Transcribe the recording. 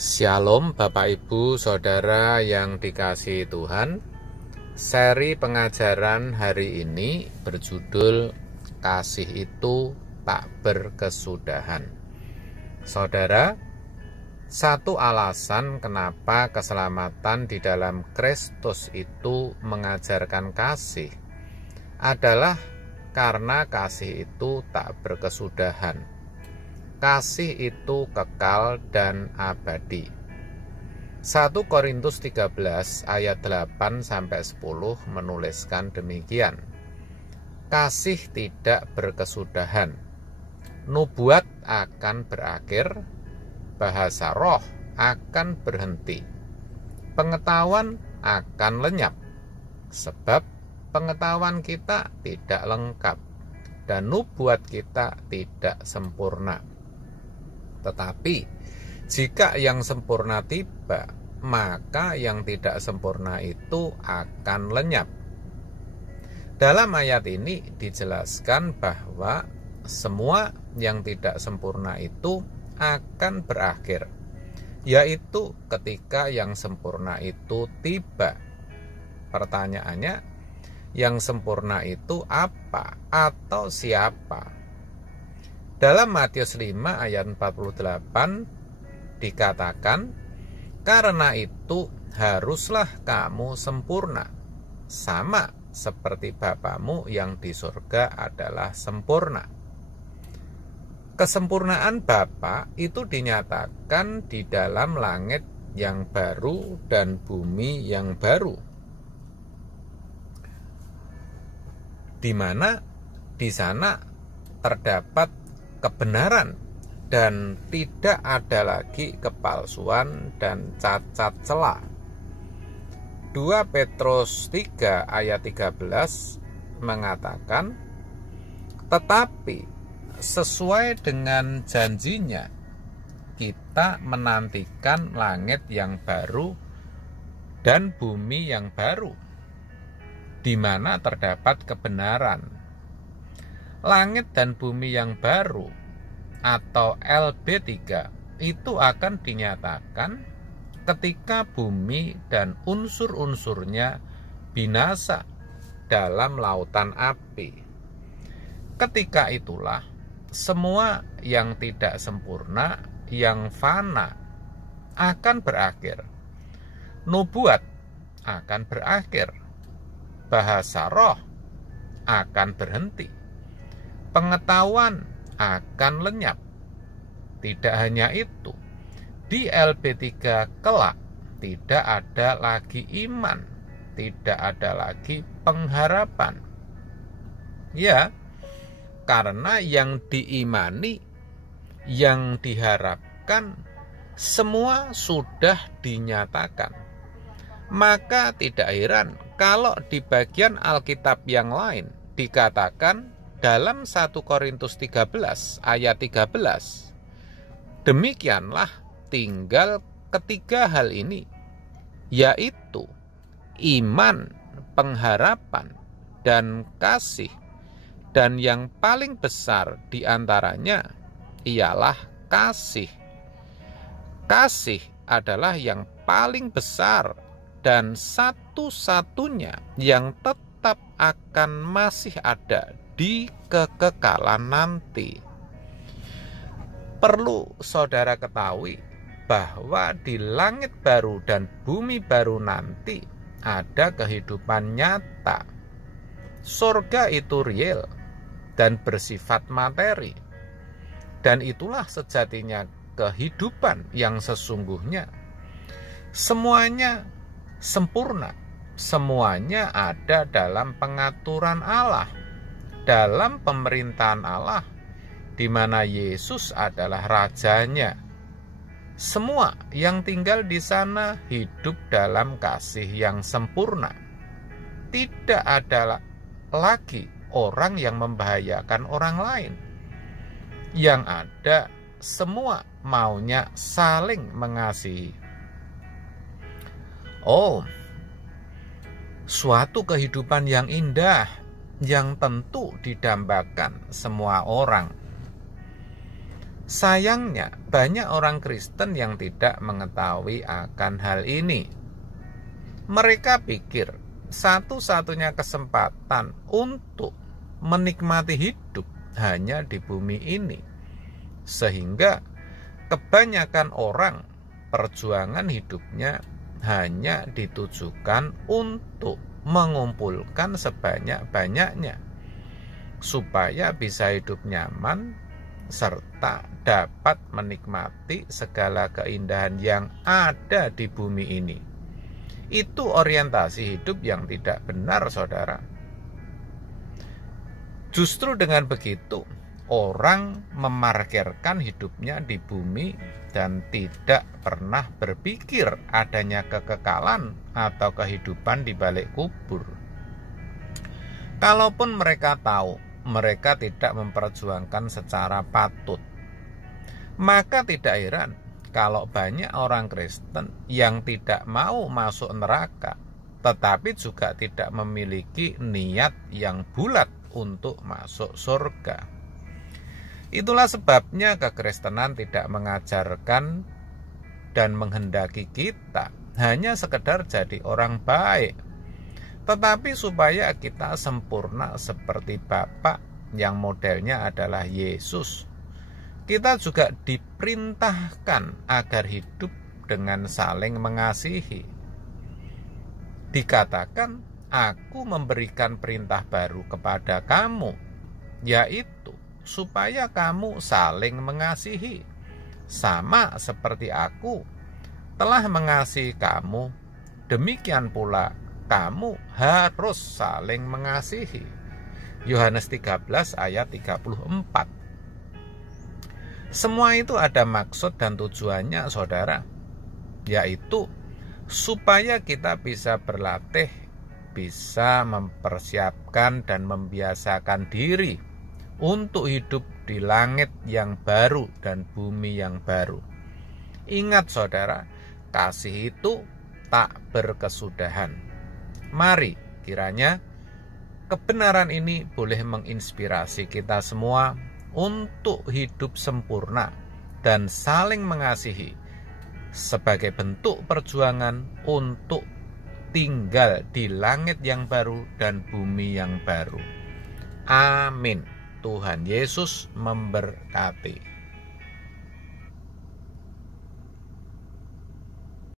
Shalom Bapak Ibu Saudara yang dikasihi Tuhan. Seri pengajaran hari ini berjudul Kasih itu tak berkesudahan. Saudara, satu alasan kenapa keselamatan di dalam Kristus itu mengajarkan kasih adalah karena kasih itu tak berkesudahan. Kasih itu kekal dan abadi. 1 Korintus 13 ayat 8-10 menuliskan demikian. Kasih tidak berkesudahan. Nubuat akan berakhir, bahasa roh akan berhenti. Pengetahuan akan lenyap, sebab pengetahuan kita tidak lengkap dan nubuat kita tidak sempurna. Tetapi jika yang sempurna tiba, maka yang tidak sempurna itu akan lenyap. Dalam ayat ini dijelaskan bahwa semua yang tidak sempurna itu akan berakhir, yaitu ketika yang sempurna itu tiba. Pertanyaannya, yang sempurna itu apa atau siapa? Dalam Matius 5 ayat 48 dikatakan, karena itu haruslah kamu sempurna, sama seperti Bapamu yang di surga adalah sempurna. Kesempurnaan Bapa itu dinyatakan di dalam langit yang baru dan bumi yang baru, di mana di sana terdapat kebenaran dan tidak ada lagi kepalsuan dan cacat celah. 2 Petrus 3 ayat 13 mengatakan, tetapi sesuai dengan janjinya kita menantikan langit yang baru dan bumi yang baru, di mana terdapat kebenaran. Langit dan bumi yang baru atau LB3 itu akan dinyatakan ketika bumi dan unsur-unsurnya binasa dalam lautan api. Ketika itulah semua yang tidak sempurna, yang fana, akan berakhir. Nubuat akan berakhir. Bahasa roh akan berhenti. Pengetahuan akan lenyap. Tidak hanya itu, di LB3 kelak tidak ada lagi iman, tidak ada lagi pengharapan. Ya, karena yang diimani, yang diharapkan, semua sudah dinyatakan. Maka tidak heran kalau di bagian Alkitab yang lain dikatakan dalam 1 Korintus 13 ayat 13, demikianlah tinggal ketiga hal ini, yaitu iman, pengharapan, dan kasih. Dan yang paling besar di antaranya ialah kasih. Kasih adalah yang paling besar dan satu-satunya yang tetap akan masih ada di kekekalan nanti. Perlu saudara ketahui bahwa di langit baru dan bumi baru nanti ada kehidupan nyata. Surga itu real dan bersifat materi, dan itulah sejatinya kehidupan yang sesungguhnya. Semuanya sempurna, semuanya ada dalam pengaturan Allah, dalam pemerintahan Allah, di mana Yesus adalah rajanya. Semua yang tinggal di sana hidup dalam kasih yang sempurna. Tidak ada lagi orang yang membahayakan orang lain. Yang ada semua maunya saling mengasihi. Oh, suatu kehidupan yang indah, yang tentu didambakan semua orang. Sayangnya, banyak orang Kristen yang tidak mengetahui akan hal ini. Mereka pikir satu-satunya kesempatan untuk menikmati hidup hanya di bumi ini, sehingga kebanyakan orang perjuangan hidupnya hanya ditujukan untuk mengumpulkan sebanyak-banyaknya supaya bisa hidup nyaman serta dapat menikmati segala keindahan yang ada di bumi ini. Itu orientasi hidup yang tidak benar, saudara. Justru dengan begitu, orang memarkirkan hidupnya di bumi dan tidak pernah berpikir adanya kekekalan atau kehidupan di balik kubur. Kalaupun mereka tahu, mereka tidak memperjuangkan secara patut. Maka tidak heran kalau banyak orang Kristen yang tidak mau masuk neraka, tetapi juga tidak memiliki niat yang bulat untuk masuk surga. Itulah sebabnya kekristenan tidak mengajarkan dan menghendaki kita hanya sekedar jadi orang baik, tetapi supaya kita sempurna seperti Bapa yang modelnya adalah Yesus. Kita juga diperintahkan agar hidup dengan saling mengasihi. Dikatakan, aku memberikan perintah baru kepada kamu, yaitu supaya kamu saling mengasihi, sama seperti aku telah mengasihi kamu, demikian pula kamu harus saling mengasihi. Yohanes 13 ayat 34. Semua itu ada maksud dan tujuannya, saudara, yaitu supaya kita bisa berlatih, bisa mempersiapkan dan membiasakan diri untuk hidup di langit yang baru dan bumi yang baru. Ingat, saudara, kasih itu tak berkesudahan. Mari kiranya kebenaran ini boleh menginspirasi kita semua untuk hidup sempurna dan saling mengasihi sebagai bentuk perjuangan untuk tinggal di langit yang baru dan bumi yang baru. Amin. Tuhan Yesus memberkati.